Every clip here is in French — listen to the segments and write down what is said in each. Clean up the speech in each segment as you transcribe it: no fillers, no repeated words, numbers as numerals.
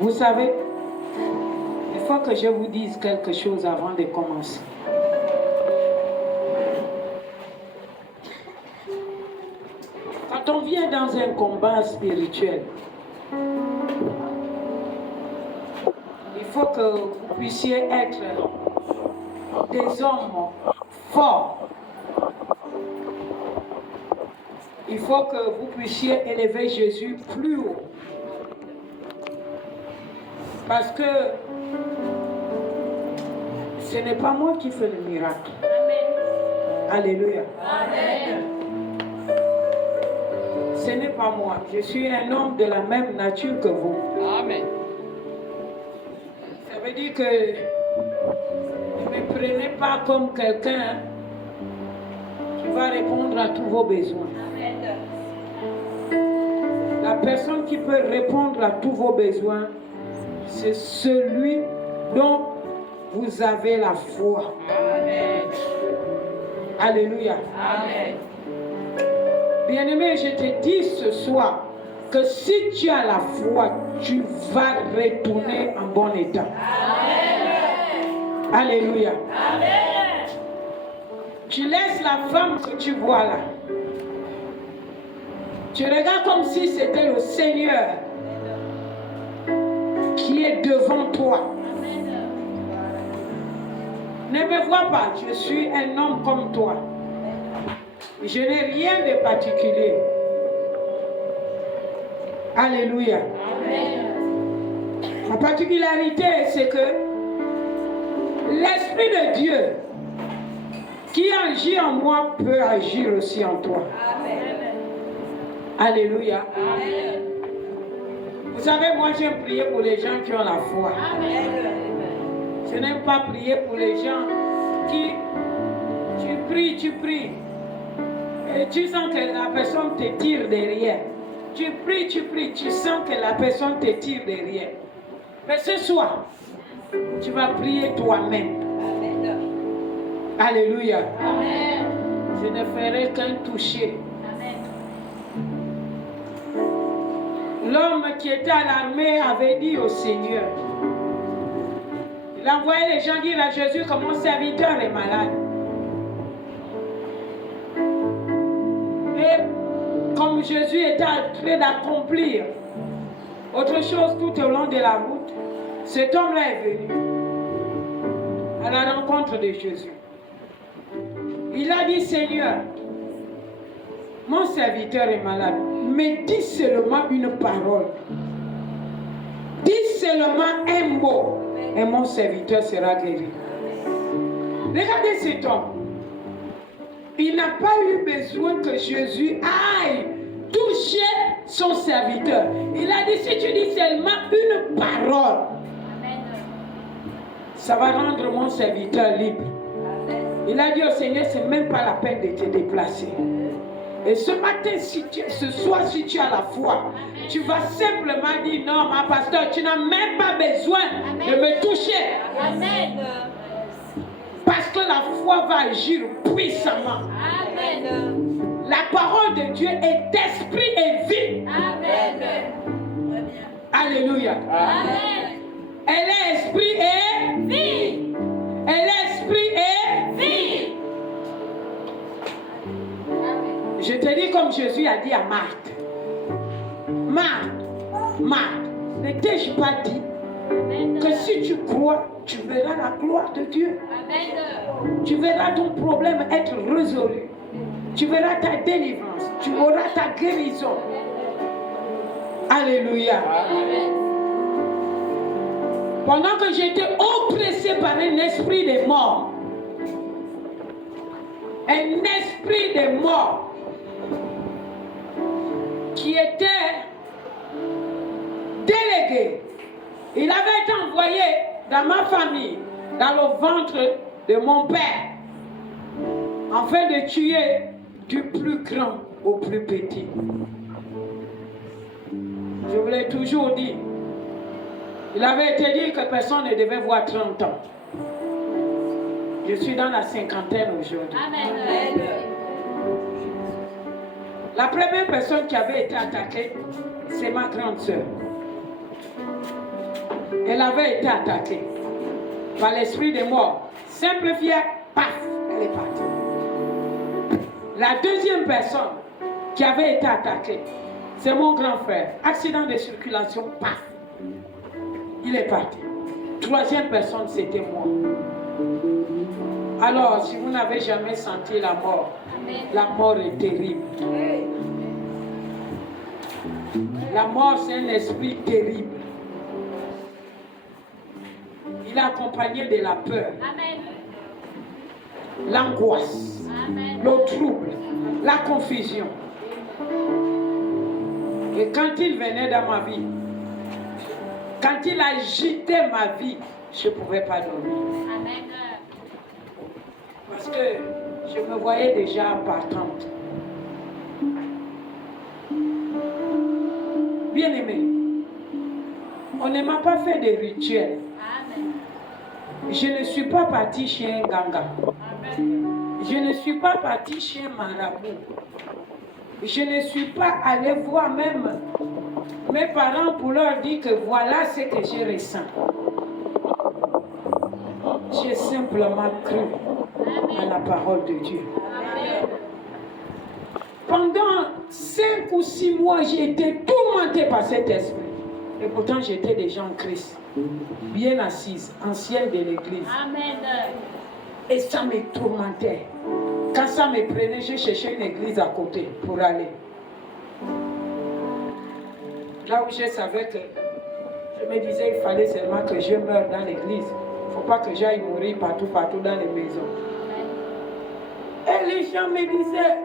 Vous savez, il faut que je vous dise quelque chose avant de commencer. Quand on vient dans un combat spirituel, il faut que vous puissiez être des hommes forts. Il faut que vous puissiez élever Jésus plus haut. Parce que ce n'est pas moi qui fais le miracle. Amen. Alléluia. Amen. Ce n'est pas moi. Je suis un homme de la même nature que vous. Amen. Ça veut dire que ne me prenez pas comme quelqu'un qui va répondre à tous vos besoins. Amen. La personne qui peut répondre à tous vos besoins, c'est celui dont vous avez la foi. Amen. Alléluia. Amen. Bien-aimé, je te dis ce soir que si tu as la foi, tu vas retourner en bon état. Amen. Alléluia. Amen. Tu laisses la femme que tu vois là. Tu regardes comme si c'était le Seigneur qui est devant toi. Ne me vois pas, je suis un homme comme toi. Je n'ai rien de particulier. Alléluia. Amen. Ma particularité, c'est que l'Esprit de Dieu qui agit en moi peut agir aussi en toi. Amen. Alléluia. Amen. Vous savez, moi j'aime prier pour les gens qui ont la foi. Amen. Je n'aime pas prier pour les gens qui, tu pries. Et tu sens que la personne te tire derrière. Tu pries, tu sens que la personne te tire derrière. Mais ce soir, tu vas prier toi-même. Amen. Alléluia. Amen. Je ne ferai qu'un toucher. L'homme qui était à l'armée avait dit au Seigneur, il envoyait les gens dire à Jésus que mon serviteur est malade. Et comme Jésus était en train d'accomplir autre chose tout au long de la route, cet homme-là est venu à la rencontre de Jésus. Il a dit, Seigneur, mon serviteur est malade, mais dis seulement une parole. Dis seulement un mot et mon serviteur sera guéri. Regardez cet homme. Il n'a pas eu besoin que Jésus aille toucher son serviteur. Il a dit, si tu dis seulement une parole, ça va rendre mon serviteur libre. Il a dit au Seigneur, c'est même pas la peine de te déplacer. Et ce matin, ce soir, si tu as la foi, tu vas simplement dire, non, ma pasteur, tu n'as même pas besoin de me toucher. Amen. Parce que la foi va agir puissamment. Amen. La parole de Dieu est esprit et vie. Amen. Alléluia. Amen. Elle est esprit et vie. Elle est esprit et vie. Je te dis comme Jésus a dit à Marthe. Marthe, ne t'ai-je pas dit que si tu crois, tu verras la gloire de Dieu. Amen. Tu verras ton problème être résolu. Tu verras ta délivrance. Tu auras ta guérison. Alléluia. Amen. Pendant que j'étais oppressé par un esprit de mort, qui était délégué. Il avait été envoyé dans ma famille, dans le ventre de mon père, afin de tuer du plus grand au plus petit. Je vous l'ai toujours dit. Il avait été dit que personne ne devait voir 30 ans. Je suis dans la cinquantaine aujourd'hui. Amen. La première personne qui avait été attaquée, c'est ma grande sœur. Elle avait été attaquée par l'esprit de mort. Simple fille, paf, elle est partie. La deuxième personne qui avait été attaquée, c'est mon grand frère. Accident de circulation, paf, il est parti. Troisième personne, c'était moi. Alors, si vous n'avez jamais senti la mort est terrible. La mort, c'est un esprit terrible. Il est accompagné de la peur, l'angoisse, le trouble, la confusion. Et quand il venait dans ma vie, quand il agitait ma vie, je ne pouvais pas dormir. Parce que je me voyais déjà partante. Bien-aimé, on ne m'a pas fait de rituel. Je ne suis pas partie chez un ganga. Je ne suis pas partie chez un marabout. Je ne suis pas allée voir même mes parents pour leur dire que voilà ce que je ressens. J'ai simplement cru à la parole de Dieu. Pendant 5 ou 6 mois, j'ai été tourmentée par cet esprit. Et pourtant, j'étais déjà en Christ, bien assise, ancienne de l'église. Amen. Et ça me tourmentait. Quand ça me prenait, je cherchais une église à côté pour aller. Là où je savais que je me disais, il fallait seulement que je meure dans l'église. Il ne faut pas que j'aille mourir partout dans les maisons. Et les gens me disaient,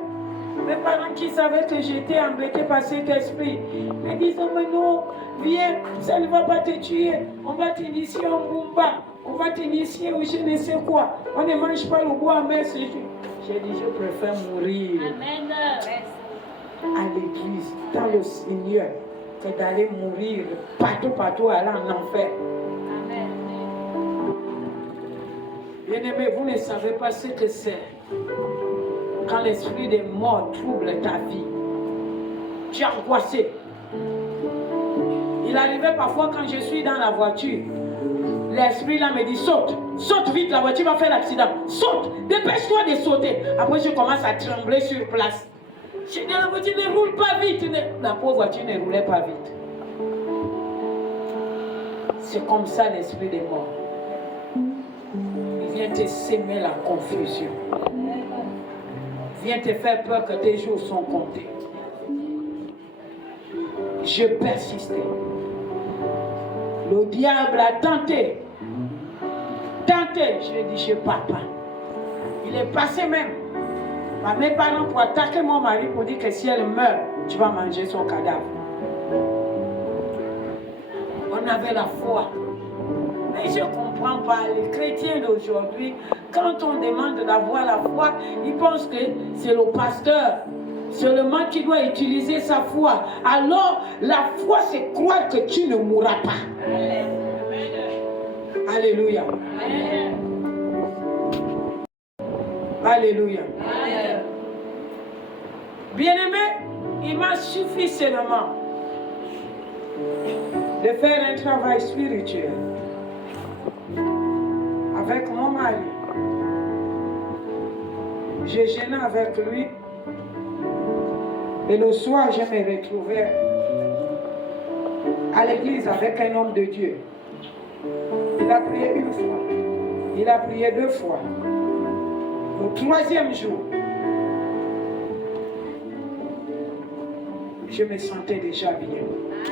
mes parents qui savaient que j'étais embêtée par cet esprit, me disaient, mais non, viens, ça ne va pas te tuer. On va t'initier en Bumba. On va t'initier ou je ne sais quoi. On ne mange pas le bois, mais c'est... J'ai dit, je préfère mourir à l'église, dans le Seigneur, que d'aller mourir partout, aller en enfer. Bien-aimé, vous ne savez pas ce que c'est. Quand l'esprit de mort trouble ta vie, tu es angoissé. Il arrivait parfois quand je suis dans la voiture, l'esprit là me dit saute, saute vite, la voiture va faire l'accident, saute, dépêche-toi de sauter. Après je commence à trembler sur place. Je dis la voiture ne roule pas vite. La pauvre voiture ne roulait pas vite. C'est comme ça l'esprit des morts. Il vient te semer la confusion. Il vient te faire peur que tes jours sont comptés. Je persistais. Le diable a tenté. Je lui ai dit, je pars pas. Il est passé même par mes parents pour attaquer mon mari pour dire que si elle meurt, tu vas manger son cadavre. On avait la foi. Mais je ne comprends pas. Les chrétiens d'aujourd'hui, quand on demande d'avoir la foi, ils pensent que c'est le pasteur seulement qui doit utiliser sa foi. Alors, la foi, c'est croire que tu ne mourras pas. Amen. Alléluia. Amen. Alléluia. Amen. Bien-aimé, il m'a suffi seulement de faire un travail spirituel avec mon mari. J'ai gêné avec lui. Et le soir, je me retrouvais à l'église avec un homme de Dieu. Il a prié une fois. Il a prié 2 fois. Le 3e jour, je me sentais déjà bien.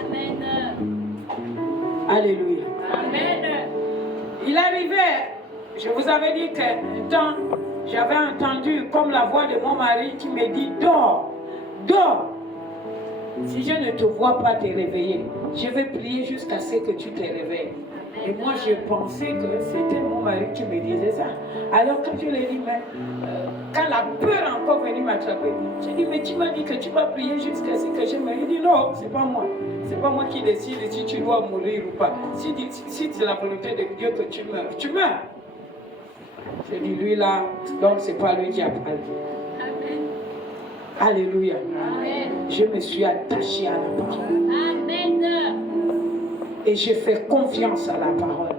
Amen. Alléluia. Amen. Il arrivait, je vous avais dit qu'un temps, j'avais entendu comme la voix de mon mari qui me dit « Dors, dors. Si je ne te vois pas te réveiller, je vais prier jusqu'à ce que tu te réveilles. » Et moi, je pensais que c'était mon mari qui me disait ça. Alors quand je lui ai dit, mais quand la peur encore venue m'attraper, j'ai dit, mais tu m'as dit que tu vas prier jusqu'à ce que je me... Il dit, non, c'est pas moi. C'est pas moi qui décide si tu dois mourir ou pas. Si c'est la volonté de Dieu que tu meurs, tu meurs. J'ai dit, lui là, donc c'est pas lui qui a parlé. Amen. Alléluia. Amen. Je me suis attachée à la parole. Amen. Et je fais confiance à la parole.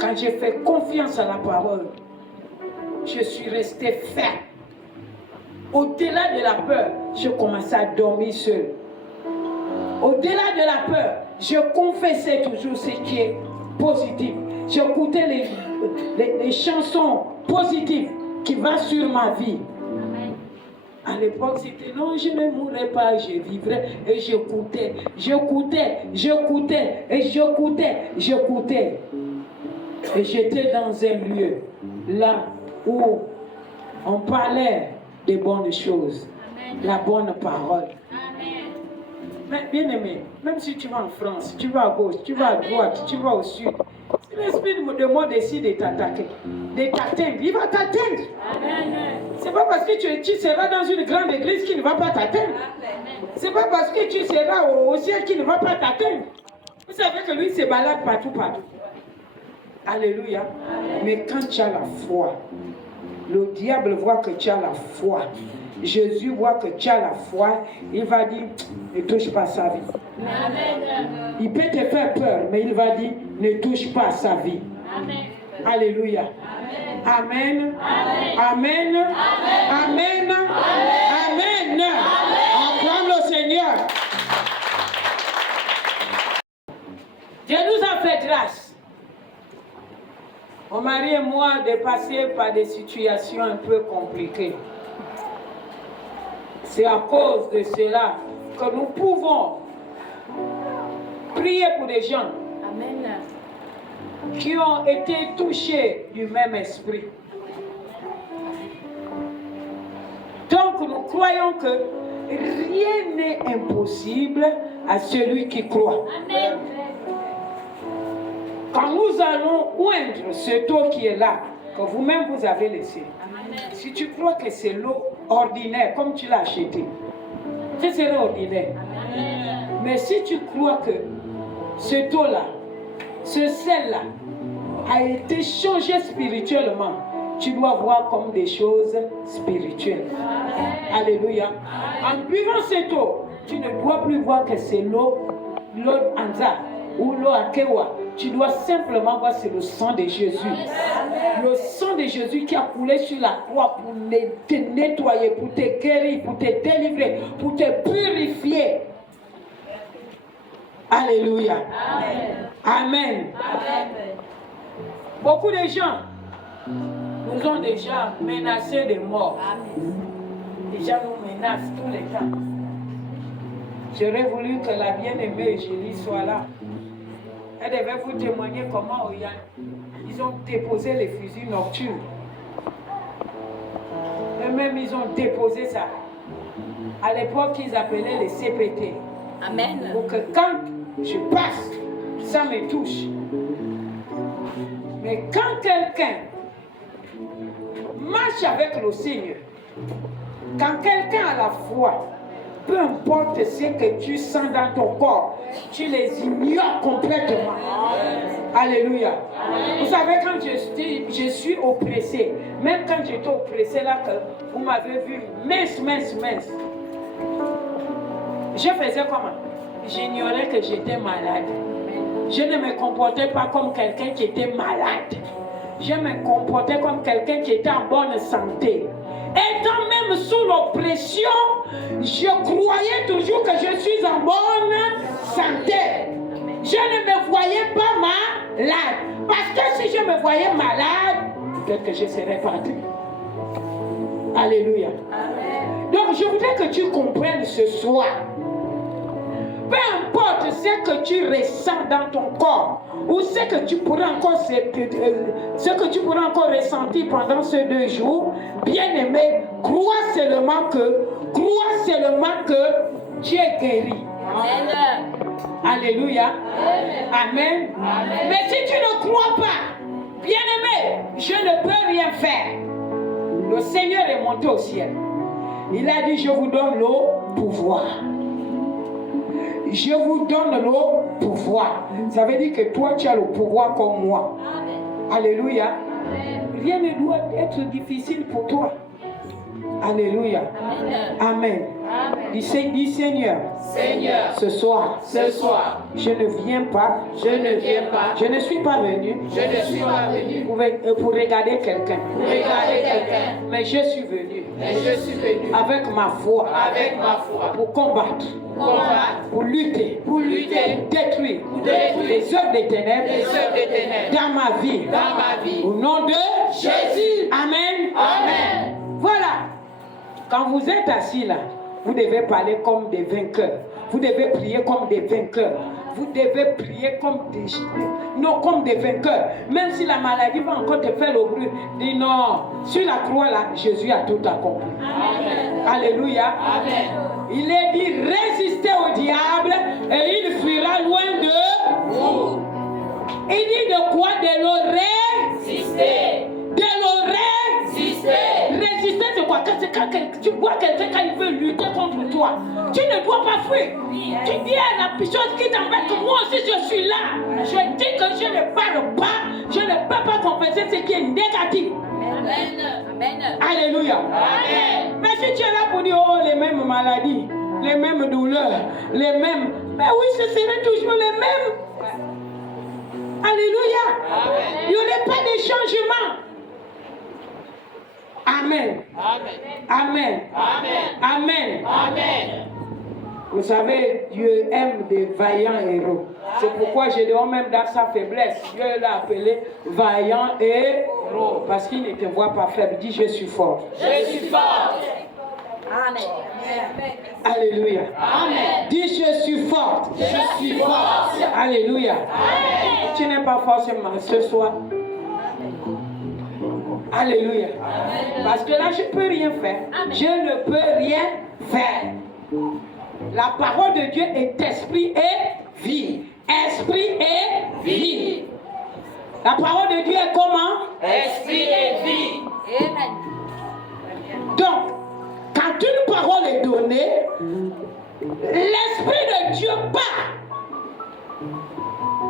Quand j'ai fait confiance à la parole, je suis resté ferme. Au-delà de la peur, je commençais à dormir seul. Au-delà de la peur, je confessais toujours ce qui est positif. J'écoutais les chansons positives qui vont sur ma vie. À l'époque, c'était non, je ne mourrai pas, je vivrai. Et j'écoutais. Et j'étais dans un lieu là où on parlait des bonnes choses, la bonne parole. Mais bien aimé, même si tu vas en France, tu vas à gauche, tu vas à droite, tu vas au sud, si l'esprit de mort décide de t'attaquer, de t'atteindre, il va t'atteindre. C'est pas parce que tu seras dans une grande église qu'il ne va pas t'atteindre. C'est pas parce que tu seras au ciel qu'il ne va pas t'atteindre. Vous savez que lui se balade partout. Alléluia. Mais quand tu as la foi, le diable voit que tu as la foi. Jésus voit que tu as la foi. Il va dire, ne touche pas sa vie. Il peut te faire peur, mais il va dire, ne touche pas sa vie. Alléluia. Amen. Amen. Amen. Amen. Acclame le Seigneur. Dieu nous a fait grâce. Mon mari et moi de passer par des situations un peu compliquées. C'est à cause de cela que nous pouvons prier pour des gens qui ont été touchés du même esprit. Donc nous croyons que rien n'est impossible à celui qui croit. Amen. Quand nous allons oindre ce taux qui est là, que vous-même vous avez laissé, amen. Si tu crois que c'est l'eau ordinaire, comme tu l'as acheté, ce serait ordinaire. Amen. Mais si tu crois que ce taux-là, ce sel-là, a été changé spirituellement, tu dois voir comme des choses spirituelles. Amen. Alléluia. Amen. En buvant cette eau, tu ne dois plus voir que c'est l'eau Anza ou l'eau Akewa. Tu dois simplement voir c'est le sang de Jésus. Amen. Le sang de Jésus qui a coulé sur la croix pour te nettoyer, pour te guérir, pour te délivrer, pour te purifier. Alléluia. Amen. Amen. Amen. Beaucoup de gens nous ont déjà menacés de mort. Les gens nous menacent tous les temps. J'aurais voulu que la bien-aimée Julie soit là. Elle devait vous témoigner comment ils ont déposé les fusils nocturnes. Eux-mêmes, ils ont déposé ça. À l'époque, ils appelaient les CPT. Amen. Pour que quand je passe, ça me touche. Mais quand quelqu'un marche avec le Seigneur, quand quelqu'un a la foi, peu importe ce que tu sens dans ton corps, tu les ignores complètement. Alléluia. Vous savez, quand je suis oppressé, même quand j'étais oppressé là, que vous m'avez vu mince, je faisais comment? J'ignorais que j'étais malade. Je ne me comportais pas comme quelqu'un qui était malade. Je me comportais comme quelqu'un qui était en bonne santé. Étant même sous l'oppression, je croyais toujours que je suis en bonne santé. Je ne me voyais pas malade. Parce que si je me voyais malade, peut-être que je serais parti. Alléluia. Amen. Donc je voudrais que tu comprennes ce soir. Peu importe ce que tu ressens dans ton corps, ou ce que tu pourras encore ressentir pendant ces 2 jours, bien aimé, crois seulement que tu es guéri. Amen. Alléluia. Amen. Amen. Mais si tu ne crois pas, bien aimé, je ne peux rien faire. Le Seigneur est monté au ciel. Il a dit, je vous donne le pouvoir. Je vous donne le pouvoir. Ça veut dire que toi, tu as le pouvoir comme moi. Amen. Alléluia. Amen. Rien ne doit être difficile pour toi. Alléluia. Amen. Amen. Amen. Dis Seigneur. Seigneur. Ce soir. Je ne viens pas. Je ne suis pas venu. Pour regarder quelqu'un. Mais je suis venu. Avec ma foi. Pour combattre. Pour lutter. Pour détruire. Les œuvres des ténèbres. Dans ma vie. Au nom de Jésus. Amen. Voilà. Quand vous êtes assis là, vous devez parler comme des vainqueurs. Vous devez prier comme des vainqueurs. Vous devez prier comme des vainqueurs. Même si la maladie va encore te faire le bruit, dis non. Sur la croix là, Jésus a tout accompli. Amen. Alléluia. Amen. Il est dit, résistez au diable et il fuira loin de vous. Il dit de quoi? De l'oreille. Résister. De l'oreille. Résister, c'est quoi? Quand tu vois quelqu'un quand il veut lutter contre toi, tu ne dois pas fuir. Tu dis à la chose qui t'embête que moi aussi je suis là. Je dis que je ne parle pas, je ne peux pas compenser ce qui est négatif. Amen. Alléluia. Amen. Mais si tu es là pour dire, oh, les mêmes maladies, les mêmes douleurs, les mêmes. Mais oui, ce serait toujours les mêmes. Alléluia. Amen. Il n'y aurait pas de changement. Amen. Vous savez, Dieu aime des vaillants héros. C'est pourquoi je dis même dans sa faiblesse, Dieu l'a appelé vaillant héros. Parce qu'il ne te voit pas faible. Dis, je suis fort. Amen. Alléluia. Amen. Dis, je suis forte. Alléluia. Amen. Tu n'es pas forcément ce soir. Alléluia. Amen. Parce que là, je ne peux rien faire. Amen. Je ne peux rien faire. La parole de Dieu est esprit et vie. Esprit et vie. La parole de Dieu est comment? Esprit et vie. Amen. Donc, quand une parole est donnée, l'esprit de Dieu part.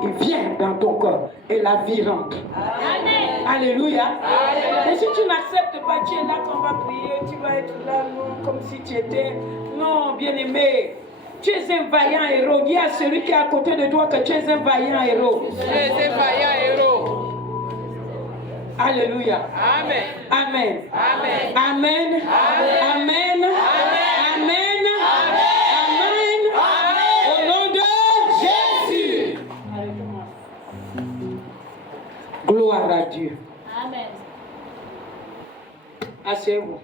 Il vient dans ton corps et la vie rentre. Amen. Alléluia. Amen. Et si tu n'acceptes pas, tu es là qu'on va prier, tu vas être là non, comme si tu étais. Non, bien-aimé. Tu es un vaillant héros. Dis à celui qui est à côté de toi que tu es un vaillant héros. Alléluia. Amen. Amen. Amen. Amen. Amen. Amen. Au nom de Jésus. Gloire à Dieu. Amen. Asseyez-vous.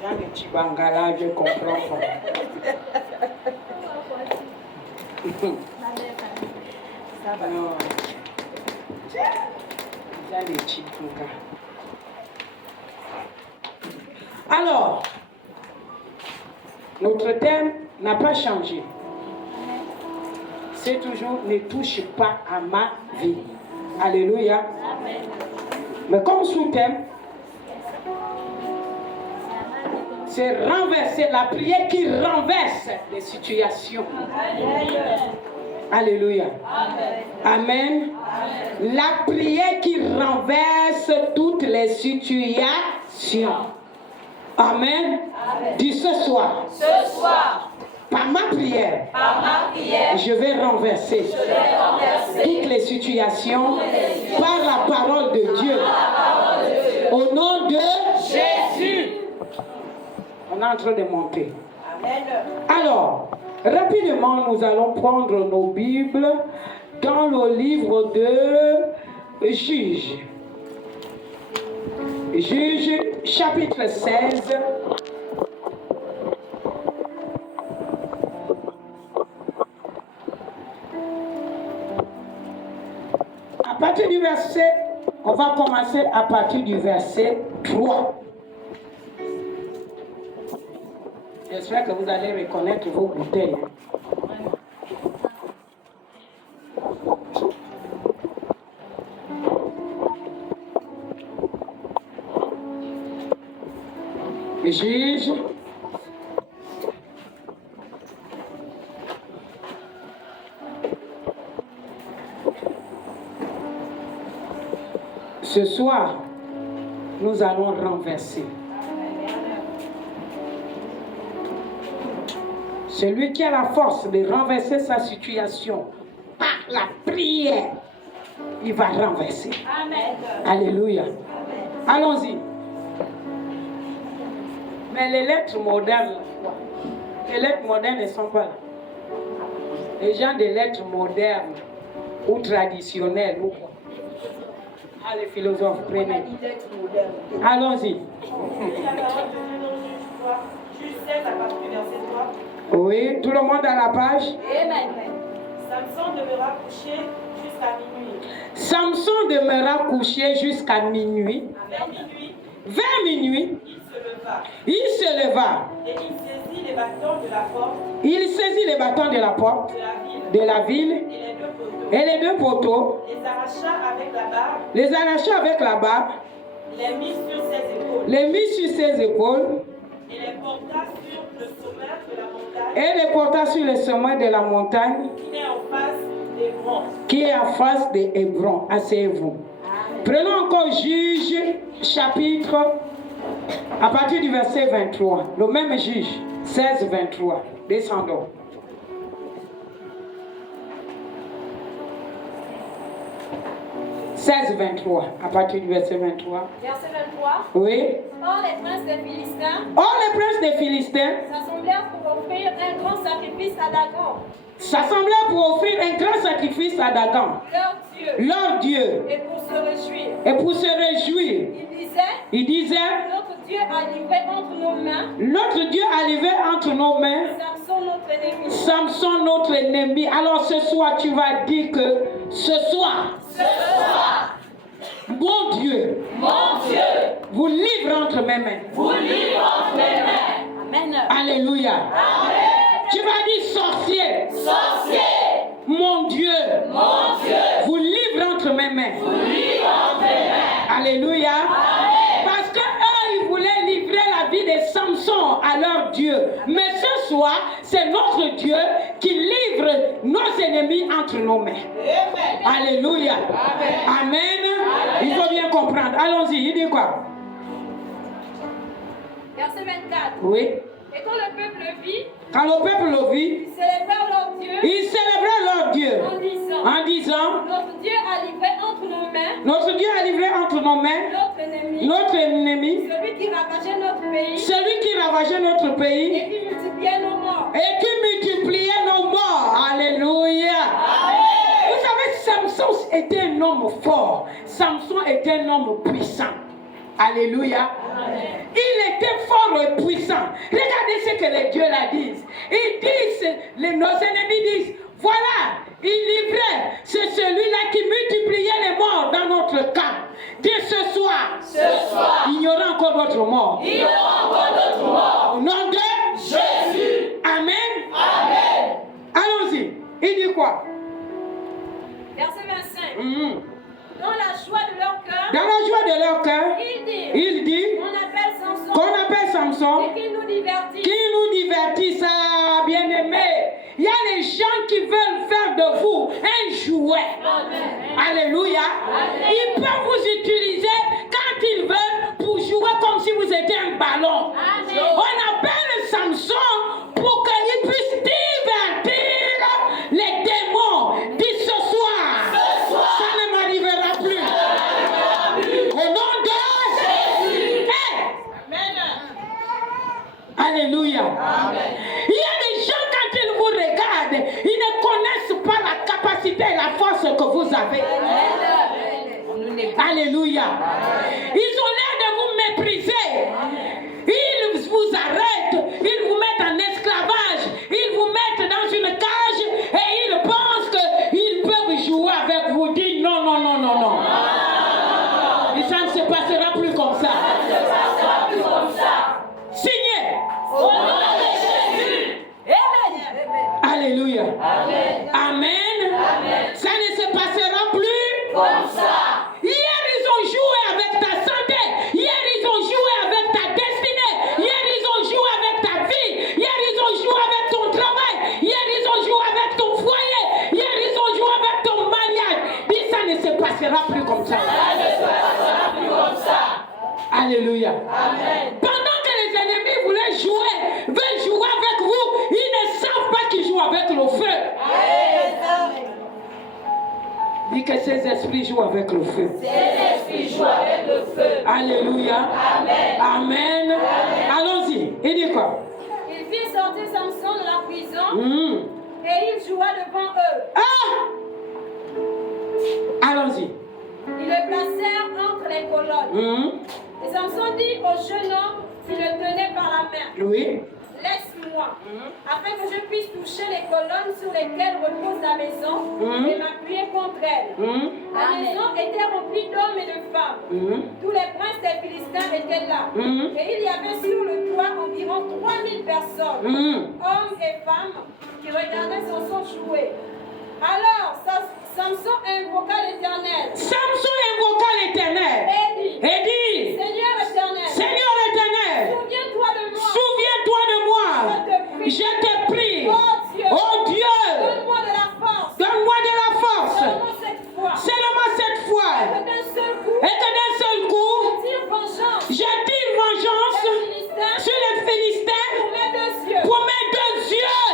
Il y a des petits bangala, je comprends pas. Non. Il y a des petits bangala. Alors, notre thème n'a pas changé. C'est toujours ne touche pas à ma vie. Alléluia. Amen. Mais comme sous-thème, c'est renverser, la prière qui renverse les situations. Alléluia. Amen. La prière qui renverse toutes les situations. Amen. Dis ce soir. Par ma prière, je vais renverser toutes les situations par la parole de Dieu. Au nom de Jésus. On est en train de monter. Alors, rapidement, nous allons prendre nos Bibles dans le livre de Juges. Juges, chapitre 16. À partir du verset, on va commencer à partir du verset 3. J'espère que vous allez reconnaître vos bouteilles. Juge. Ce soir, nous allons renverser Celui qui a la force de renverser sa situation par la prière, il va renverser. Amen. Alléluia. Allons-y. Mais les lettres modernes, les lettres modernes ne sont pas là. Les gens des lettres modernes ou traditionnelles ou quoi. Ah, les philosophes, prenez. Allons-y. Oui, tout le monde à la page. Amen. Samson demeura couché jusqu'à minuit. Samson demeura couché jusqu'à minuit. Vers minuit, il se leva. Et il saisit les bâtons de la porte. Il saisit les bâtons de la porte de la ville. Et les deux poteaux. Les arracha avec la barbe. Les arracha avec la barbe. Les mit sur ses épaules. Les mit sur ses épaules. Et les porta sur le sommet de la montagne. Et les porta sur le sommet de la montagne. Qui est en face d'Hébron. Qui est en face de Hébron. Asseyez-vous. Prenons encore Juge, chapitre, à partir du verset 23. Le même Juge, 16, 23. Descendons. « 16-23, à partir du verset 23. Verset 23. Oui. Or les princes des Philistins s'assemblèrent pour offrir un grand sacrifice à Dagon. S'assemblèrent pour offrir un grand sacrifice à Dagon. Leur Dieu. Et pour se réjouir. Il disait. Notre Dieu a livré entre nos mains. Notre Dieu a livré entre nos mains. Samson notre ennemi. Alors ce soir, tu vas dire que ce soir. Mon Dieu. Vous livre entre mes mains. Amen. Alléluia. Amen. Tu vas dire sorcier. Mon Dieu. Vous livre entre mes mains. Alléluia. Amen. Parce que eux, ils voulaient livrer la vie de Samson à leur Dieu. Mais ce soir, c'est notre Dieu qui livre nos ennemis entre nos mains. Amen. Alléluia. Amen. Amen. Il faut bien comprendre. Allons-y, il dit quoi? Verset 24. Oui. Et quand le peuple le vit, ils célébrèrent leur Dieu. En disant, notre Dieu a livré entre nos mains. Notre ennemi. Celui qui ravageait notre pays. Et qui multipliait nos morts. Alléluia. Amen. Vous savez, Samson était un homme fort. Samson était un homme puissant. Alléluia. Amen. Il était fort et puissant. Regardez ce que les dieux la disent. Ils disent, nos ennemis disent, voilà, il livrait, c'est celui-là qui multipliait les morts dans notre camp. Dès ce soir, il y aura encore d'autres morts. Au nom de Jésus. Amen. Allons-y. Il dit quoi? Verset 25. Dans la joie de leur cœur, il dit qu'on appelle Samson et qu'il nous divertisse. Ah, bien-aimé, il y a les gens qui veulent faire de vous un jouet. Amen. Alléluia. Amen. Ils peuvent vous utiliser quand ils veulent pour jouer comme si vous étiez un ballon. Amen. On appelle Samson pour qu'il puisse divertir les démons. Dis ce soir, ça ne m'arrivera plus. Au nom de Jésus. Amen. Alléluia. Amen. Il y a des gens, quand ils vous regardent, ils ne connaissent pas la capacité et la force que vous avez. Amen. Alléluia. Amen. Ils ont l'air de vous mépriser. Ils vous arrêtent, ils vous mettent en esclavage, ils vous mettent dans une cage et ils pensent qu'ils peuvent jouer avec vous. Dites non. Et ça ne se passera plus comme ça. Signez. Au nom de Jésus. Amen. Alléluia. Amen. Amen. Ça ne se passera plus comme ça. Hier, ils ont joué avec ta santé. Hier, ils ont joué avec ta destinée. Hier, ils ont joué avec ta vie. Hier, ils ont joué avec ton travail. Hier, ils ont joué avec ton foyer. Hier, ils ont joué avec ton mariage. Dis, ça ne se passera plus comme ça. Alléluia. Amen. Pendant que les ennemis veulent jouer avec vous, ils ne savent que ces esprits jouent avec le feu. Ces esprits jouent avec le feu. Alléluia. Amen. Amen. Allons-y. Il dit quoi? Il fit sortir Samson de la prison et il joua devant eux. Allons-y. Ils le placèrent entre les colonnes. Et Samson dit au jeune homme qui le tenait par la main, Oui. laisse-moi, afin que je puisse toucher les colonnes sur lesquelles repose la maison et m'appuyer contre elles. La maison était remplie d'hommes et de femmes. Tous les princes des Philistins étaient là. Et il y avait sur le toit environ 3000 personnes, hommes et femmes, qui regardaient Samson jouer. Alors Samson invoqua l'Éternel. Samson invoqua l'Éternel. Et dit, Seigneur éternel, souviens-toi de moi. souviens-toi de moi. Je te prie. Oh Dieu, Donne-moi de la force. donne-moi de la force. Seulement cette fois. Seulement cette fois. Que d'un seul coup, Et que d'un seul coup, tire vengeance je tire vengeance les Philistins sur les Philistins pour mes deux yeux. pour mes deux yeux.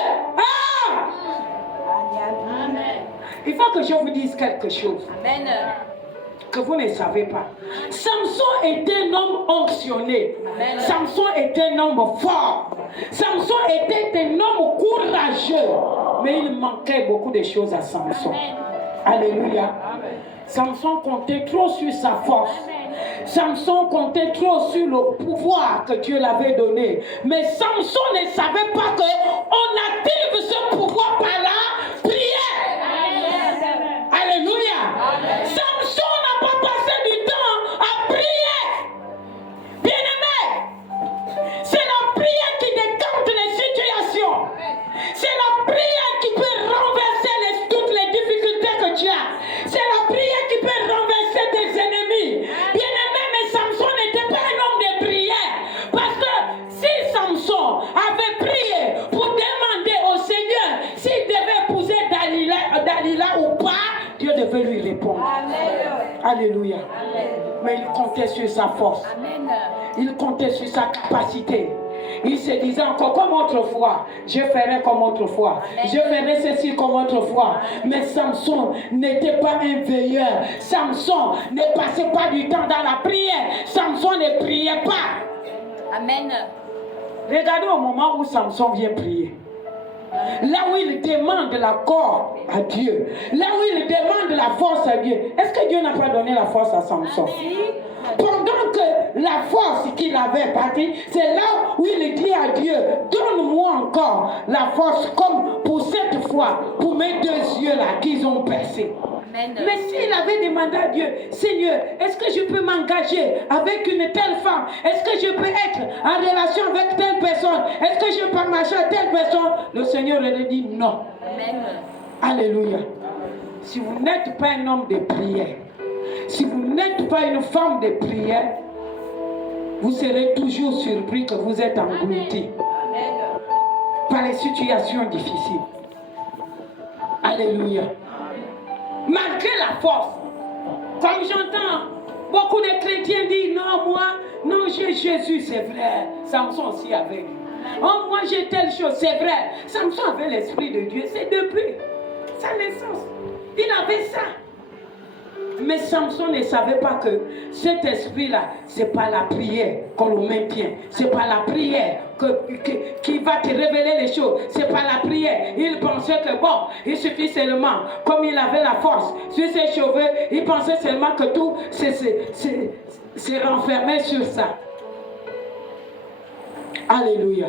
Amen. Il faut que je vous dise quelque chose Amen. que vous ne savez pas. Samson était un homme onctionné. Amen. Samson était un homme fort. Samson était un homme courageux. Mais il manquait beaucoup de choses à Samson. Alléluia. Samson comptait trop sur sa force. Samson comptait trop sur le pouvoir que Dieu l'avait donné. Mais Samson ne savait pas qu'on active ce pouvoir par la prière. Alléluia. Samson n'a pas passé du temps à prier. Bien-aimé, c'est la prière qui décante les situations. C'est la prière qui peut renverser toutes les difficultés que tu as. C'est la prière qui peut renverser tes ennemis. Bien-aimé, mais Samson n'était pas un homme de prière. Parce que si Samson avait prié pour demander au Seigneur s'il devait épouser Dalila ou pas, Dieu devait lui répondre. Alléluia. Mais il comptait sur sa force. Il comptait sur sa capacité. Il se disait encore comme autrefois, je ferai comme autrefois, je ferai ceci comme autrefois. Mais Samson n'était pas un veilleur. Samson ne passait pas du temps dans la prière. Samson ne priait pas. Amen. Regardez au moment où Samson vient prier. Là où il demande l'accord à Dieu, là où il demande la force à Dieu. Est-ce que Dieu n'a pas donné la force à Samson? Pendant que la force qu'il avait partie, c'est là où il dit à Dieu, donne-moi encore la force comme pour cette fois, pour mes deux yeux là qu'ils ont percé. Amen. Mais s'il avait demandé à Dieu, Seigneur, est-ce que je peux m'engager avec une telle femme? Est-ce que je peux être en relation avec telle personne? Est-ce que je peux marcher à telle personne? Le Seigneur lui dit non. Amen. Alléluia. Si vous n'êtes pas un homme de prière, si vous n'êtes pas une femme de prière, vous serez toujours surpris que vous êtes englouti par les situations difficiles. Alléluia. Malgré la force, comme j'entends beaucoup de chrétiens dire non, moi, non, j'ai Jésus, c'est vrai. Samson aussi avait. Oh, moi j'ai telle chose, c'est vrai. Samson avait l'esprit de Dieu, c'est depuis sa naissance. Il avait ça. Mais Samson ne savait pas que cet esprit-là, ce n'est pas la prière qu'on le maintient. Ce n'est pas la prière qui va te révéler les choses. Ce n'est pas la prière. Il pensait que bon, il suffit seulement, comme il avait la force sur ses cheveux, il pensait seulement que tout s'est renfermé sur ça. Alléluia.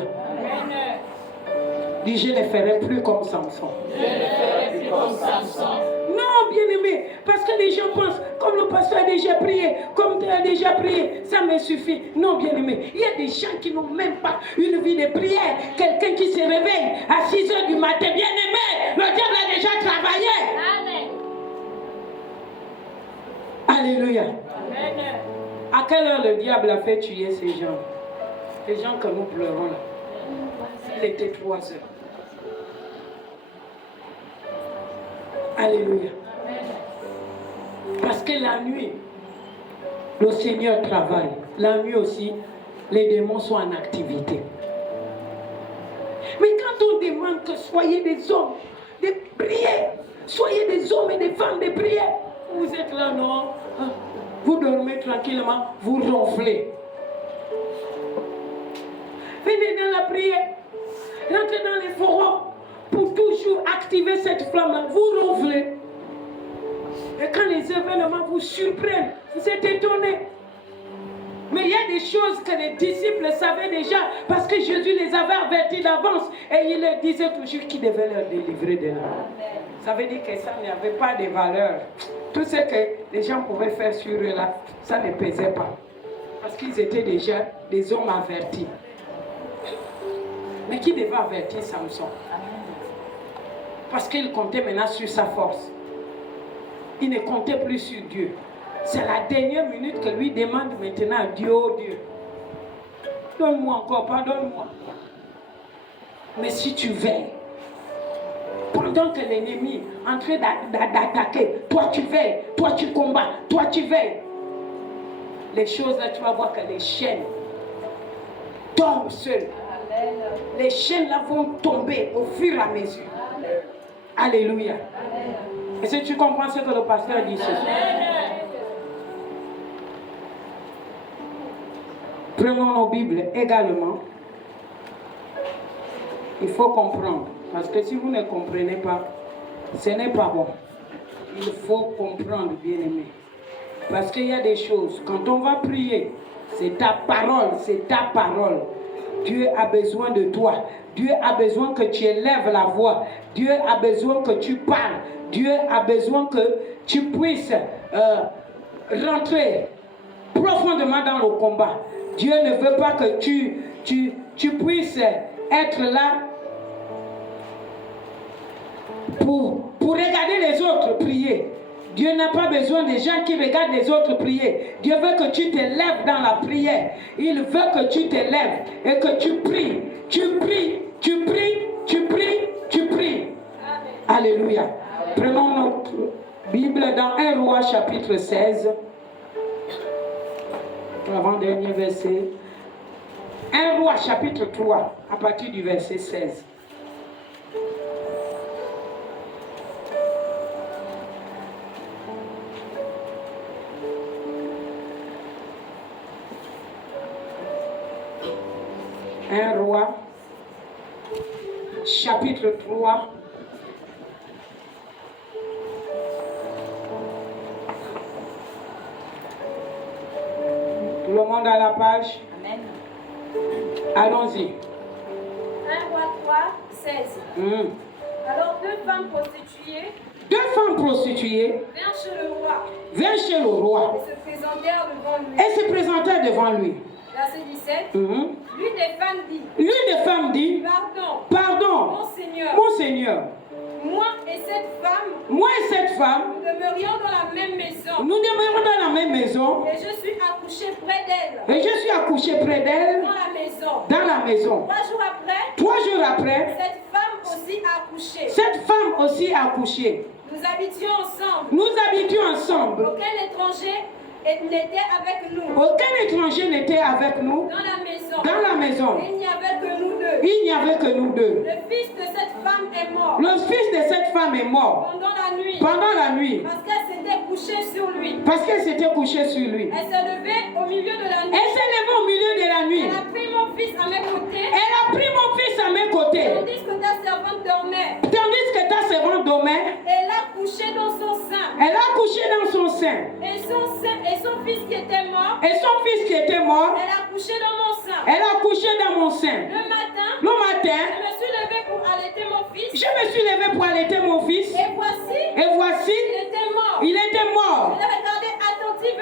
Dis, je ne ferai plus comme Samson. Je ne ferai plus comme Samson. Non, bien-aimé, parce que les gens pensent, comme le pasteur a déjà prié, comme tu as déjà prié, ça me suffit. Non, bien-aimé, il y a des gens qui n'ont même pas une vie de prière. Quelqu'un qui se réveille à 6 h du matin, bien-aimé, le diable a déjà travaillé. Amen. Alléluia. Amen. À quelle heure le diable a fait tuer ces gens? Les gens que nous pleurons là. Il était 3 heures. Alléluia. Parce que la nuit, le Seigneur travaille. La nuit aussi, les démons sont en activité. Mais quand on demande que soyez des hommes de prière, soyez des hommes et des femmes de prière, Vous êtes là, non? Vous dormez tranquillement, vous ronflez. Venez dans la prière. Rentrez dans les forums pour toujours activer cette flamme-là. Vous ronflez. Et quand les événements vous surprennent, vous êtes étonnés. Mais il y a des choses que les disciples savaient déjà parce que Jésus les avait avertis d'avance et il leur disait toujours qu'il devait leur délivrer de là. Ça veut dire que ça n'avait pas de valeur. Tout ce que les gens pouvaient faire sur eux là, ça ne pesait pas. Parce qu'ils étaient déjà des hommes avertis. Mais qui devait avertir Samson? Parce qu'il comptait maintenant sur sa force. Il ne comptait plus sur Dieu. C'est la dernière minute que lui demande maintenant à Dieu, oh Dieu, donne-moi encore, pardonne-moi. Mais si tu veilles, pendant que l'ennemi est en train d'attaquer, toi tu veilles, toi tu combats, toi tu veilles. Les choses là, tu vas voir que les chaînes tombent seules. Les chaînes là vont tomber au fur et à mesure. Alléluia. Est-ce que tu comprends ce que le pasteur dit ce soir? Prenons nos Bibles également. Il faut comprendre. Parce que si vous ne comprenez pas, ce n'est pas bon. Il faut comprendre, bien-aimé. Parce qu'il y a des choses, quand on va prier, c'est ta parole, c'est ta parole. Dieu a besoin de toi. Dieu a besoin que tu élèves la voix. Dieu a besoin que tu parles. Dieu a besoin que tu puisses rentrer profondément dans le combat. Dieu ne veut pas que tu puisses être là pour regarder les autres prier. Dieu n'a pas besoin des gens qui regardent les autres prier. Dieu veut que tu t'élèves dans la prière. Il veut que tu t'élèves et que tu pries. Tu pries, tu pries, tu pries, tu pries. Alléluia. Prenons notre Bible dans 1 Roi chapitre 16. L'avant-dernier verset. 1 Roi chapitre 3 à partir du verset 16. Un roi, chapitre 3, tout le monde à la page. Amen. Allons-y. 1 Roi 3, 16. Alors deux femmes prostituées vinrent chez le roi et se présentèrent devant lui. Verset 17. L'une des femmes dit, Pardon, mon Seigneur, moi et cette femme, nous demeurions dans la même maison, et je suis accouché près d'elle, dans la maison. 3 jours après, cette femme aussi a accouché. Nous habitions ensemble. Aucun étranger n'était avec nous. Dans la maison. Il n'y avait que nous deux. Le fils de cette femme est mort. Pendant la nuit. Parce qu'elle s'était couchée sur lui. Elle s'est levée au milieu de la nuit. Elle a pris mon fils à mes côtés. Tandis que ta servante dormait. Elle a couché dans son sein. Et son fils qui était mort. Elle a couché dans mon sein. Le matin, je me suis levée pour allaiter mon fils. Et voici, il était mort.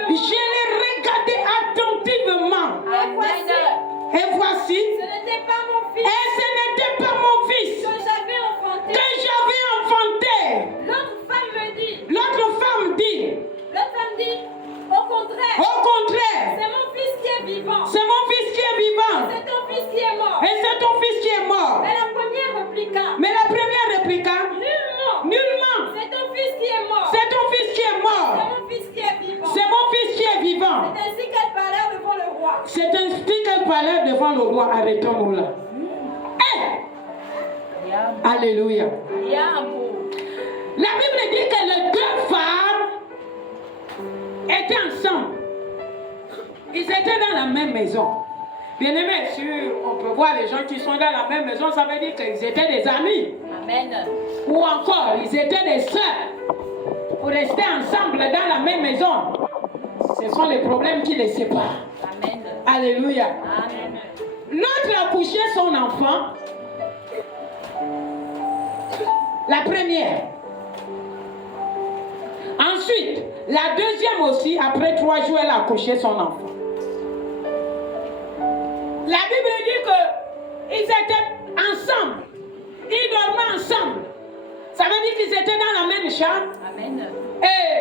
Je l'ai regardé attentivement. Et voici, ce n'était pas mon fils que j'avais enfanté. L'autre femme dit, au contraire, c'est mon fils qui est vivant. C'est ton fils qui est mort. Mais la première répliqua, Nullement. c'est ton fils qui est mort. C'est mon fils qui est vivant. C'est ainsi qu'elle parlait devant le roi. C'est ainsi qu'elle parlait devant le roi. Arrêtons-nous là. Alléluia. La Bible dit que les deux femmes étaient ensemble. Ils étaient dans la même maison. Bien aimé, si on peut voir les gens qui sont dans la même maison, ça veut dire qu'ils étaient des amis. Amen. Ou encore, ils étaient des sœurs. Pour rester ensemble dans la même maison, ce sont les problèmes qui les séparent. Amen. Alléluia. Amen. L'autre a couché son enfant. La première. Ensuite, la deuxième aussi, après 3 jours, elle a couché son enfant. La Bible dit qu'ils étaient ensemble. Ils dormaient ensemble. Ça veut dire qu'ils étaient dans la même chambre. Amen. Et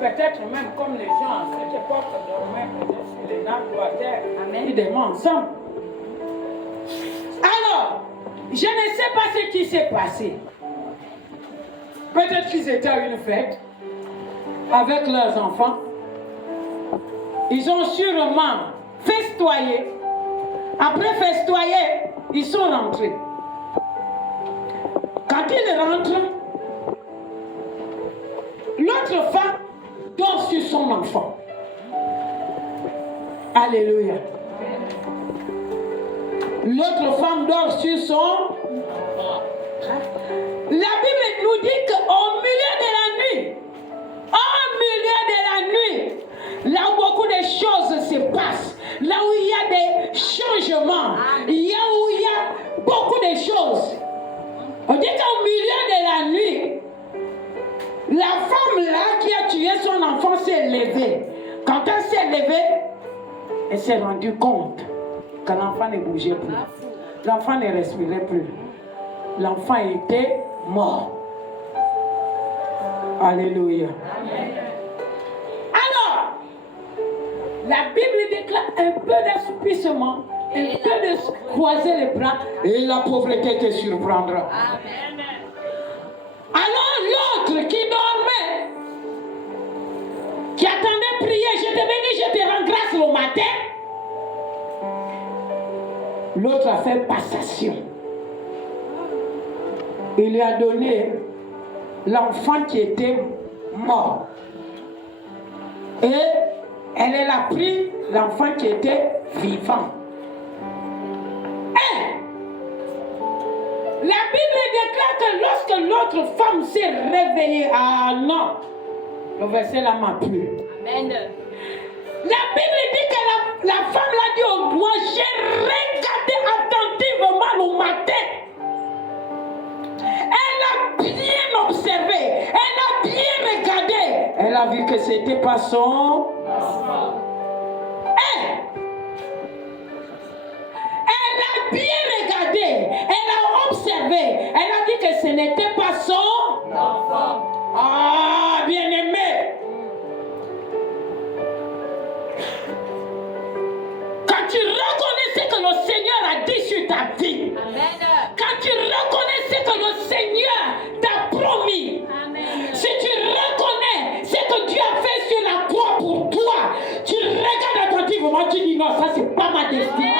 peut-être même comme les gens à cette époque dormaient peut-être sur les nappes ou à terre. Amen. Ils dormaient ensemble. Alors, je ne sais pas ce qui s'est passé. Peut-être qu'ils étaient à une fête avec leurs enfants. Ils ont sûrement festoyé. Après festoyer, ils sont rentrés. Quand ils rentrent, l'autre femme dort sur son enfant. Alléluia. L'autre femme dort sur son enfant. La Bible nous dit qu'au milieu de la nuit, là où beaucoup de choses se passent, là où il y a des changements, là où il y a beaucoup de choses, on dit qu'au milieu de la nuit, la femme là qui a tué son enfant s'est levée. Quand elle s'est levée, elle s'est rendue compte que l'enfant ne bougeait plus. L'enfant ne respirait plus. L'enfant était mort. Alléluia. Amen. Alors, la Bible déclare un peu d'assoupissement, un peu de croiser les bras, et la pauvreté te surprendra. Amen. Alors l'autre qui dormait, qui attendait prier, je te bénis, je te rends grâce le matin, l'autre a fait passation. Il lui a donné l'enfant qui était mort. Et elle a pris l'enfant qui était vivant. Et la Bible déclare que lorsque l'autre femme s'est réveillée, ah non, le verset là m'a plu. Amen. La Bible dit que la femme l'a dit au roi, j'ai regardé attentivement le matin. Elle a bien observé, elle a bien regardé. Elle a vu que ce n'était pas son enfant. Elle a bien regardé, elle a observé, elle a dit que ce n'était pas son enfant. Ah, bien aimé. Quand tu reconnais ce que le Seigneur a dit sur ta vie, Amen. quand tu reconnais ce que le Seigneur t'a promis, Amen. si tu reconnais ce que Dieu a fait sur la croix pour toi, tu regardes attentivement, tu dis non, ça c'est pas ma destinée.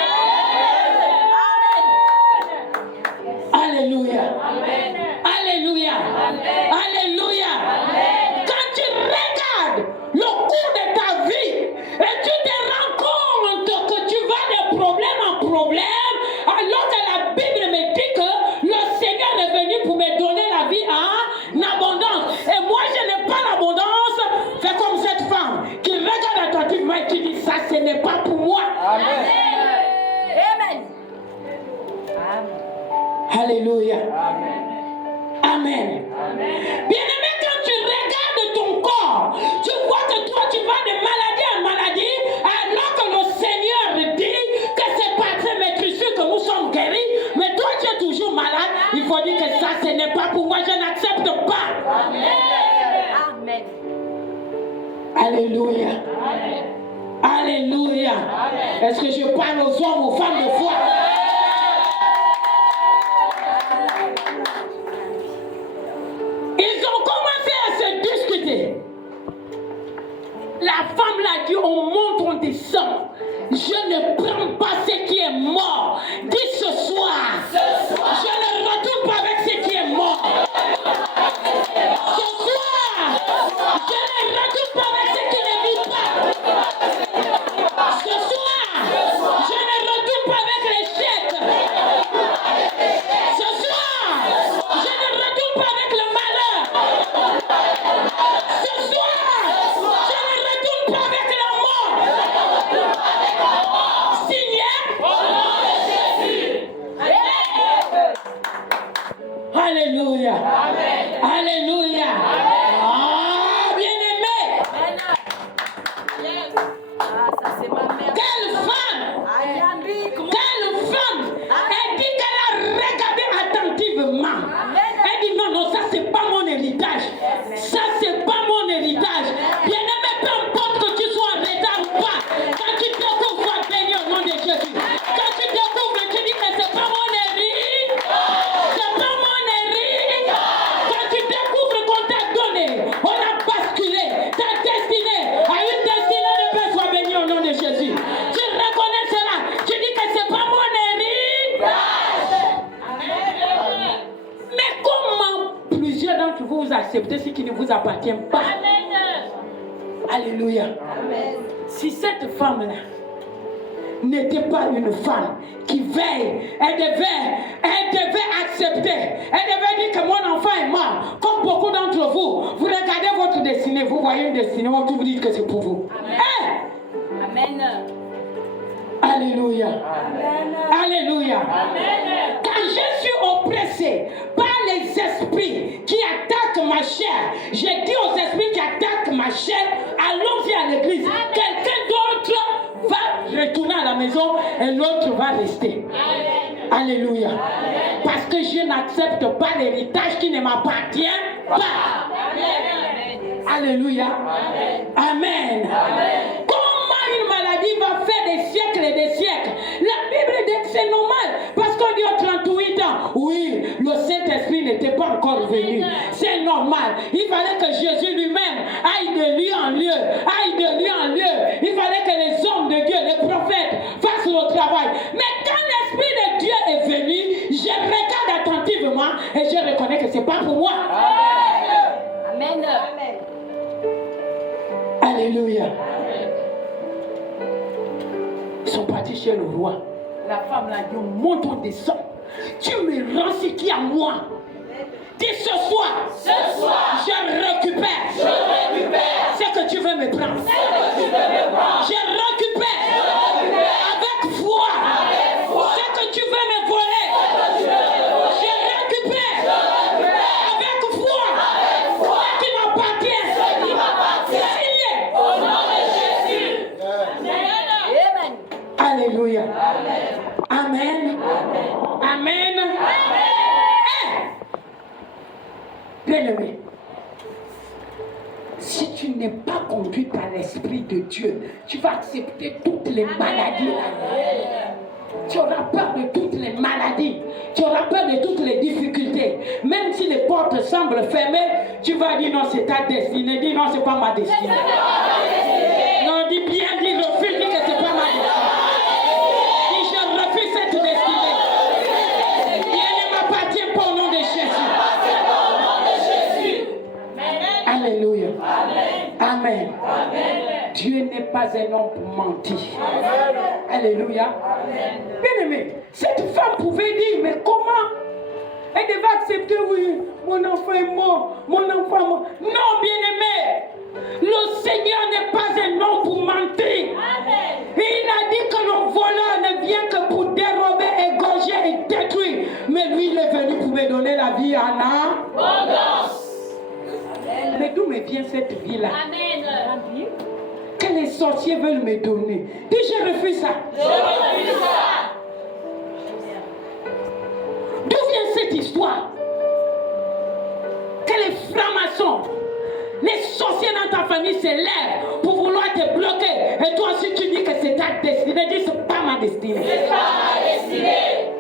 Alléluia. Amen. Alléluia. Amen. Alléluia. Amen. Quand tu regardes le cours de ta vie et tu te rends compte que tu vas de problème en problème, alors que la Bible me dit que le Seigneur est venu pour me donner la vie en abondance. Et moi, je n'ai pas l'abondance. Fais comme cette femme qui regarde attentivement et qui dit ça, ce n'est pas pour moi. Amen. Amen. Alléluia. Amen. Amen. Bien-aimé, quand tu regardes ton corps, tu vois que toi, tu vas de maladie en maladie, alors que le Seigneur dit que c'est pas très maîtrisé, que nous sommes guéris, mais toi, tu es toujours malade. Il faut dire que ça, ce n'est pas pour moi, je n'accepte pas. Amen. Amen. Alléluia. Alléluia. Est-ce que je parle aux hommes, aux femmes de foi? Ils ont commencé à se discuter. La femme l'a dit, on monte, on descend. Je ne prends pas ce qui est mort. Dis ce soir, je ne retourne pas avec ce qui est mort. Ce soir, je ne retourne pas avec Alléluia. Alléluia. Ah, bien-aimé. Quelle femme. Elle dit qu'elle a regardé attentivement. Elle dit non, ça c'est pas mon héritage. Ça c'est pas mon héritage. Bien-aimé, peu importe que tu sois en retard ou pas, quand tu découvres, sois béni au nom de Jésus. Quand tu découvres, tu dis que c'est pas mon héritage. C'est pas mon héritage. Quand tu découvres qu'on t'a donné, on a basculé ta destinée à une destinée de paix, sois béni au nom de Jésus. Tu reconnais cela. Tu dis que c'est pas mon héritage. Mais comment plusieurs d'entre vous acceptez ce qui ne vous appartient pas? Alléluia. Si cette femme-là n'était pas une femme qui veille, elle devait accepter. Elle devait dire que mon enfant est mort. Comme beaucoup d'entre vous, vous regardez votre destinée, vous voyez une destinée, vous dites que c'est pour vous. Amen. Alléluia. Alléluia. Quand je suis oppressé par les esprits qui attaquent ma chair, j'ai dit aux esprits qui attaquent ma chair, allons-y à l'église. Quelqu'un d'autre va retourner à la maison et l'autre va rester. Alléluia. Parce que je n'accepte pas l'héritage qui ne m'appartient pas. Alléluia. Amen. Comment une maladie va faire des siècles et des siècles? La Bible dit que c'est normal. Parce qu'on dit aux 38 ans, oui, le Saint-Esprit n'était pas encore venu. C'est normal. Il fallait que Jésus lui-même aille de lieu en lieu. Il fallait que les hommes de Dieu, les prophètes, fassent le travail. Mais quand l'Esprit de Dieu est venu, je regarde attentivement et je reconnais que ce n'est pas pour moi. Amen. Alléluia. Ils sont partis chez le roi. La femme l'a dit, monte, on descend. Tu me rends ce qui est à moi. Dis ce soir, je récupère ce que tu veux me prendre. Je récupère avec foi ce que tu veux me voler. Je récupère avec foi ce qui m'appartient. Signé au nom de Jésus. Amen. Alléluia. Amen. Amen. Bien-aimé, si tu n'es pas conduit par l'Esprit de Dieu, tu vas accepter toutes les maladies. Tu auras peur de toutes les maladies. Tu auras peur de toutes les difficultés. Même si les portes semblent fermées, tu vas dire non, c'est ta destinée. Dis non, c'est pas ma destinée. Non, dis bien, dis refuse, dis que c'est pas ma destinée. Dis je refuse cette destinée. Rien ne m'appartient pas au nom de Jésus. Alléluia. Amen. Dieu n'est pas un homme pour mentir. Alléluia. Bien-aimé, cette femme pouvait dire, mais comment? Elle devait accepter, oui, mon enfant est mort, mon enfant est mort. Non, bien-aimé, le Seigneur n'est pas un homme pour mentir. Il a dit que le voleur ne vient que pour dérober, égorger et détruire. Mais lui, il est venu pour me donner la vie en abondance. Mais d'où me vient cette vie-là? Que les sorciers veulent me donner. Dis, je refuse ça. D'où vient cette histoire? Que les francs-maçons, les sorciers dans ta famille se lèvent pour vouloir te bloquer. Et toi aussi tu dis que c'est ta destinée. Dis, c'est pas ma destinée. C'est pas ma destinée.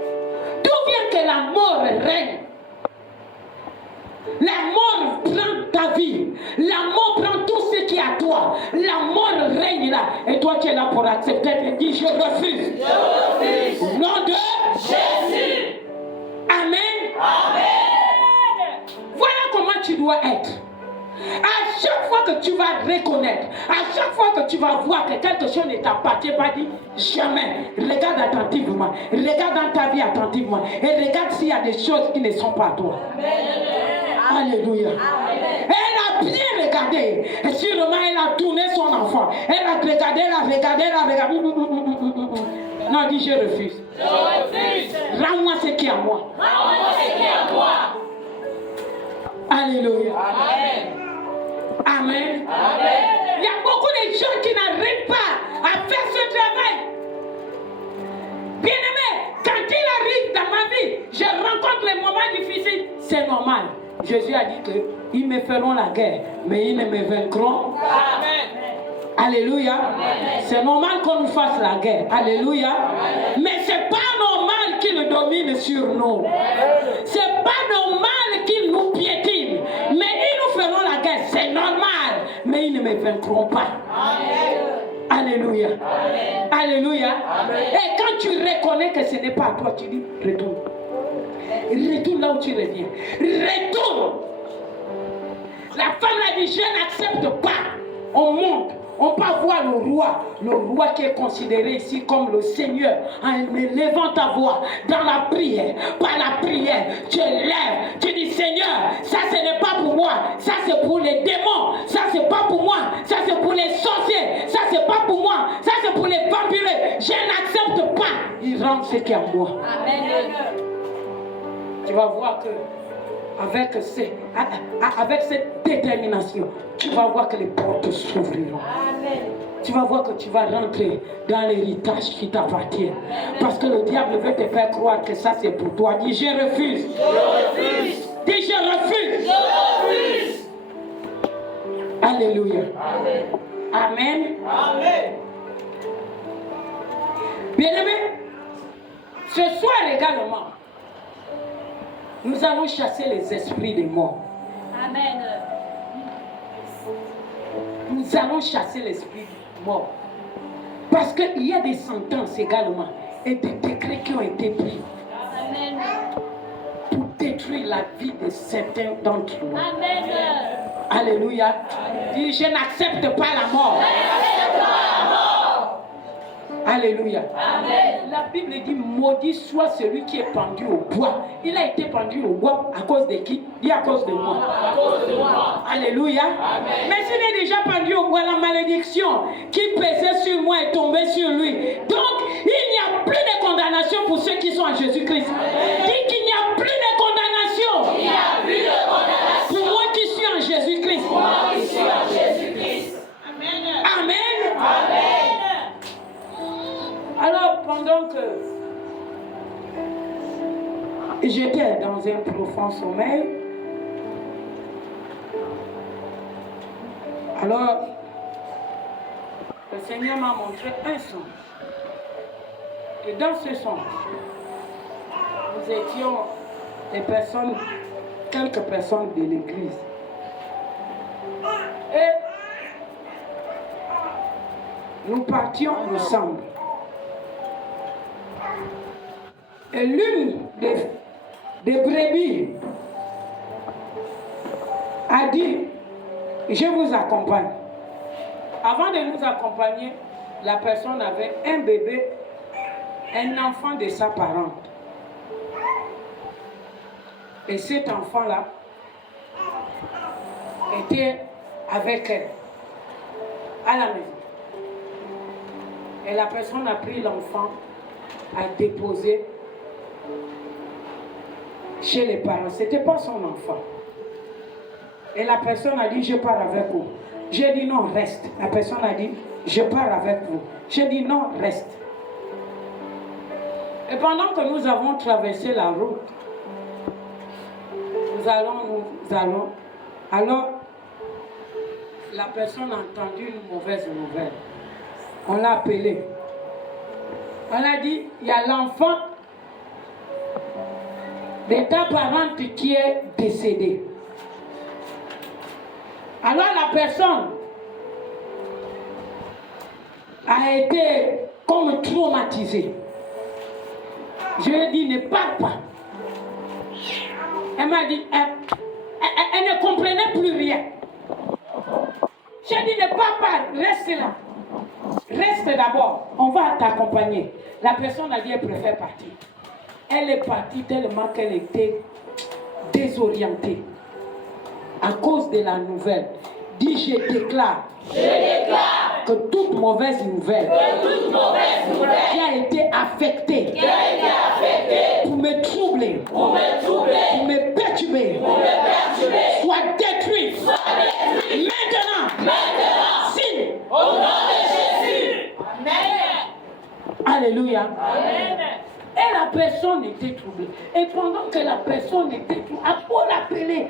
D'où vient que la mort règne? La mort prend ta vie. La mort prend tout ce qui est à toi. La mort règne là. Et toi, tu es là pour accepter. Tu dis, je refuse. Je refuse. Au nom de Jésus. Amen. Amen. Voilà comment tu dois être. À chaque fois que tu vas reconnaître, à chaque fois que tu vas voir que quelque chose ne t'appartient pas, dis jamais. Regarde attentivement. Regarde dans ta vie attentivement. Et regarde s'il y a des choses qui ne sont pas à toi. Amen. Alléluia. Amen. Elle a bien regardé. Et sûrement, elle a tourné son enfant. Elle a regardé, elle a regardé. Non, dis, je refuse. Je refuse. Rends-moi ce qui est à moi. Rends-moi ce qui est à moi. Alléluia. Amen. Amen. Amen. Il y a beaucoup de gens qui n'arrivent pas à faire ce travail. Bien-aimé, quand il arrive dans ma vie, je rencontre les moments difficiles. C'est normal. Jésus a dit qu'ils me feront la guerre, mais ils ne me vaincront. Amen. Alléluia. C'est normal qu'on nous fasse la guerre. Alléluia. Mais c'est pas normal qu'il domine sur nous. C'est pas normal qu'il nous piétine. Mais ils nous feront la guerre. C'est normal. Mais ils ne me vaincront pas. Alléluia. Alléluia. Et quand tu reconnais que ce n'est pas à toi, tu dis retourne. Retourne là où tu reviens. Retourne. La femme a dit je n'accepte pas. On monte. On peut voir le roi qui est considéré ici comme le Seigneur, en élevant ta voix dans la prière. Par la prière, tu lèves, tu dis Seigneur, ça ce n'est pas pour moi, ça c'est pour les démons, ça c'est pas pour moi, ça c'est pour les sorciers, ça c'est pas pour moi, ça c'est pour les vampires. Je n'accepte pas. Il rend ce qui est à moi. Amen. Tu vas voir que avec cette détermination, tu vas voir que les portes s'ouvriront. Tu vas voir que tu vas rentrer dans l'héritage qui t'appartient. Parce que le diable veut te faire croire que ça c'est pour toi. Dis je refuse. Je refuse. Dis je refuse. Je refuse. Alléluia. Amen. Amen. Bien-aimés, ce soir également, nous allons chasser les esprits des morts. Amen. Nous allons chasser l'esprit mort. Parce qu'il y a des sentences également et des décrets qui ont été pris. Amen. Pour détruire la vie de certains d'entre nous. Amen. Alléluia. Dis, je n'accepte pas la mort. Alléluia. Amen. La Bible dit maudit soit celui qui est pendu au bois. Il a été pendu au bois à cause de qui? Dis à cause de moi. À cause de moi. Alléluia. Amen. Mais s'il est déjà pendu au bois, la malédiction qui pesait sur moi est tombée sur lui. Donc il n'y a plus de condamnation pour ceux qui sont en Jésus-Christ. Dis qu'il n'y a plus de condamnation. Il n'y a plus de condamnation. Pour moi qui suis en Jésus-Christ. Pour moi qui suis en Jésus-Christ. Amen. Amen. Amen. Alors, pendant que j'étais dans un profond sommeil, alors le Seigneur m'a montré un son. Et dans ce son, nous étions quelques personnes de l'église. Et nous partions ensemble. Et l'une des brebis a dit, je vous accompagne. Avant de nous accompagner, la personne avait un bébé, un enfant de sa parente. Et cet enfant-là était avec elle à la maison. Et la personne a pris l'enfant, a déposé chez les parents. Ce n'était pas son enfant. Et la personne a dit, je pars avec vous. J'ai dit non, reste. La personne a dit, je pars avec vous. J'ai dit non, reste. Et pendant que nous avons traversé la route, nous allons. Alors, la personne a entendu une mauvaise nouvelle. On l'a appelé. On a dit, il y a l'enfant de ta parente qui est décédé. Alors la personne a été comme traumatisée. Je lui ai dit, ne pars pas. Elle m'a dit, elle ne comprenait plus rien. J'ai dit, ne pars pas, reste là. Reste d'abord, on va t'accompagner. La personne a dit, elle préfère partir. Elle est partie tellement qu'elle était désorientée à cause de la nouvelle. Dis, je déclare que toute mauvaise nouvelle qui a été affectée pour me troubler, pour me perturber, soit Maintenant. Si. Au nom de Jésus. Alléluia. Amen. Et la personne était troublée. Et pendant que la personne était troublée, à quoi l'appeler,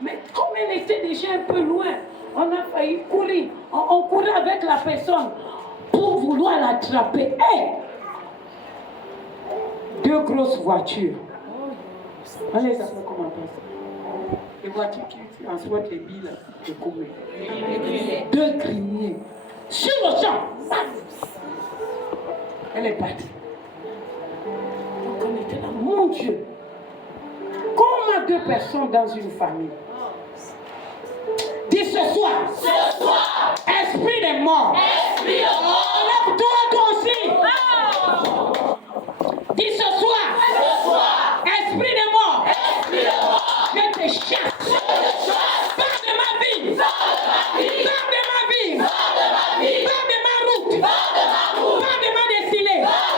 mais comme elle était déjà un peu loin, on a failli courir. On courait avec la personne pour vouloir l'attraper. Hey! 2 grosses voitures. On les appelle comment ça? Les voitures qui transportent les billes de combien? 2 criminels. Sur le champ. Elle est partie. Donc on était là, mon Dieu. Comment 2 personnes dans une famille? Dis ce soir. Ce soir. Esprit de mort. Esprit de mort. Lève-toi aussi. Dis ce soir. Ce soir. Esprit de mort. Esprit de mort. Je te chasse. Pars de ma vie. Pars de ma vie. Pars de ma vie. Pars de ma route. Pars de ma destinée. Pars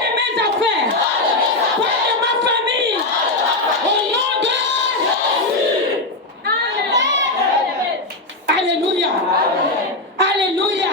de mes affaires. Pars de ma famille. Au nom de Jésus. Alléluia. Alléluia.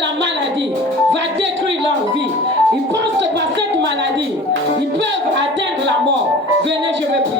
la maladie va détruire leur vie. Ils pensent que par cette maladie, ils peuvent atteindre la mort. Venez, je vais prier